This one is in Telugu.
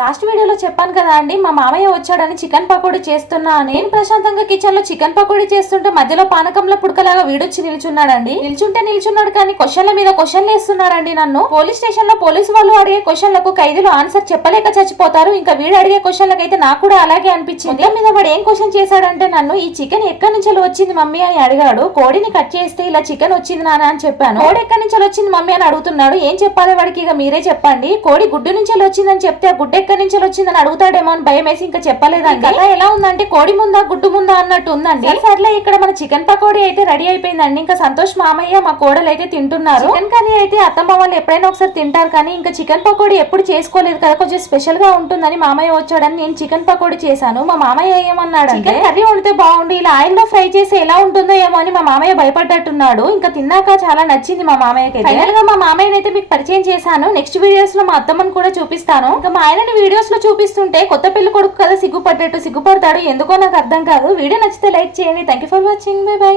లాస్ట్ వీడియోలో చెప్పాను కదా అండి, మా మామయ్య వచ్చాడని చికెన్ పకోడీ చేస్తున్నా. నేను ప్రశాంతంగా కిచెన్ లో చికెన్ పకోడీ చేస్తుంటే మధ్యలో పానకంలో పుడకలాగా వీడొచ్చి నిల్చున్నాడండి. నిల్చున్నాడు కానీ క్వశ్చన్ల మీద క్వశ్చన్లు వేస్తున్నాడండి. నన్ను పోలీస్ స్టేషన్ లో పోలీసు వాళ్ళు అడిగే క్వశ్చన్లకు ఖైదీలు ఆన్సర్ చెప్పలేక చచ్చిపోతారు. ఇంకా వీడు అడిగే క్వశ్చన్లకు అయితే నాకు కూడా అలాగే అనిపించింది. మీద వాడు ఏం క్వశ్చన్ చేశాడంటే, నన్ను ఈ చికెన్ ఎక్కడి నుంచి వచ్చింది మమ్మీ అని అడిగాడు. కోడిని కట్ చేస్తే ఇలా చికెన్ వచ్చింది నాన్న అని చెప్పాను. కోడి ఎక్కడి నుంచి వచ్చింది మమ్మీ అని అడుగుతున్నాడు. ఏం చెప్పాలి వాడికి, ఇక మీరే చెప్పండి. కోడి గుడ్డు నుంచి వచ్చిందని చెప్తే ఆ గుడ్డ ఎక్కడి నుంచి వచ్చిందని అడుగుతాడేమో అని భయం వేసి ఇంకా చెప్పలేదండి. కథ ఎలా ఉందంటే కోడి ముందా గుడ్డు ముందా అన్నట్టు ఉందండి. సర్లే, ఇక్కడ మన చికెన్ పకోడీ అయితే రెడీ అయిపోయిందండి. ఇంకా సంతోష్ మామయ్య మా కోడలు అయితే తింటున్నారు. చికెన్ కర్రీ అయితే అత్తమ్మ వాళ్ళు ఎప్పుడైనా ఒకసారి తింటారు కానీ ఇంకా చికెన్ పకోడీ ఎప్పుడు చేసుకోలేదు కదా, కొంచెం స్పెషల్ గా ఉంటుందని మామయ్య వచ్చాడని నేను చికెన్ పకోడీ చేశాను. మా మామయ్య ఏమన్నాడు, చికెన్ కర్రీ వండితే బాగుండి ఇలా ఆయిల్ లో ఫ్రై చేసి ఎలా ఉంటుందో ఏమో అని మా మామయ్య భయపడ్డట్టున్నాడు. ఇంకా తిన్నాక చాలా నచ్చింది మా మామయ్యకి. ఫైనల్ గా మా మామయ్యని అయితే మీకు పరిచయం చేశాను. నెక్స్ట్ వీడియోస్ లో మా అత్తమ్మని కూడా చూపిస్తాను. ఇంకా మా ఆయనని వీడియోస్ లో చూపిస్తుంటే కొత్త పెళ్లి కొడుకు కదా సిగ్గుపడ్డట్టు సిగ్గుపడతాడు. ఎందుకో నాకు అర్థం కాదు. వీడియో నచ్చితే లైక్ చేయండి. Thank you for watching. By by.